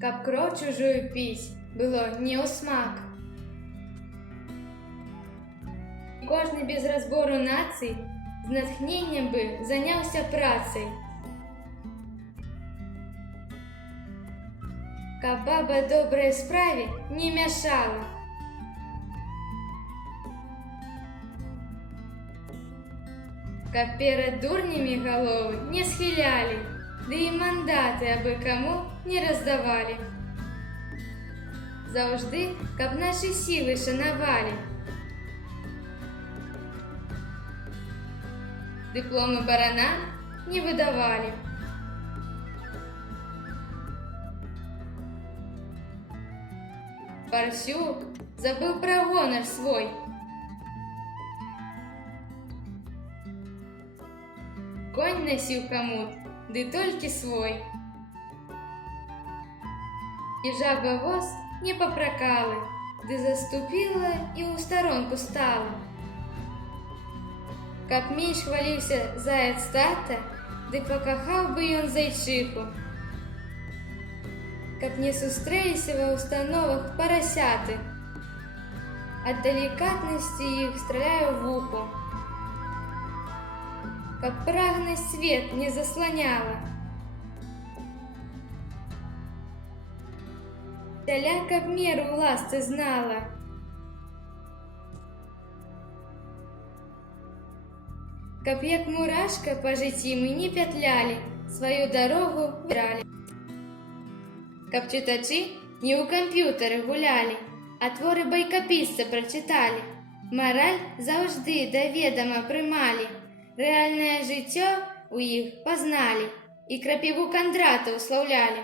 каб кроў чужую піць было не ў смак. Кожны без разбору нацый з натхненнем бы заняўся працай. Каб баба добрай справе не мяшала. Каб перад дурнямі галовы не схілялі, ды і мандаты абы каму не раздавалі. Заўжды, каб нашы сілы шанавалі. Дыпломы барана не выдавалі. Барсюк забыў пра гонар свой. Конь насіў камут, ды толькі свой. І жаба воз не папракала, ды заступіла і ў старонку стала. Каб менш хваліўся заяц тата, ды пакахаў бы ён зайчыху. Каб не сустрэліся ва ўстановах парасяты, ад далікатнасці іх страляю вуху. Каб прагнасць свет не засланяла. Цяля, каб меру ў ласцы знала. Каб як мурашка па жыцці мы не пятлялі, сваю дарогу выбіралі. Каб чытачы не ў камп'ютары гулялі, а творы байкапісца прачыталі. Мараль заўжды да ведама прымалі, рэальнае жыццё у іх пазналі і крапіву Кандрата ўслаўлялі.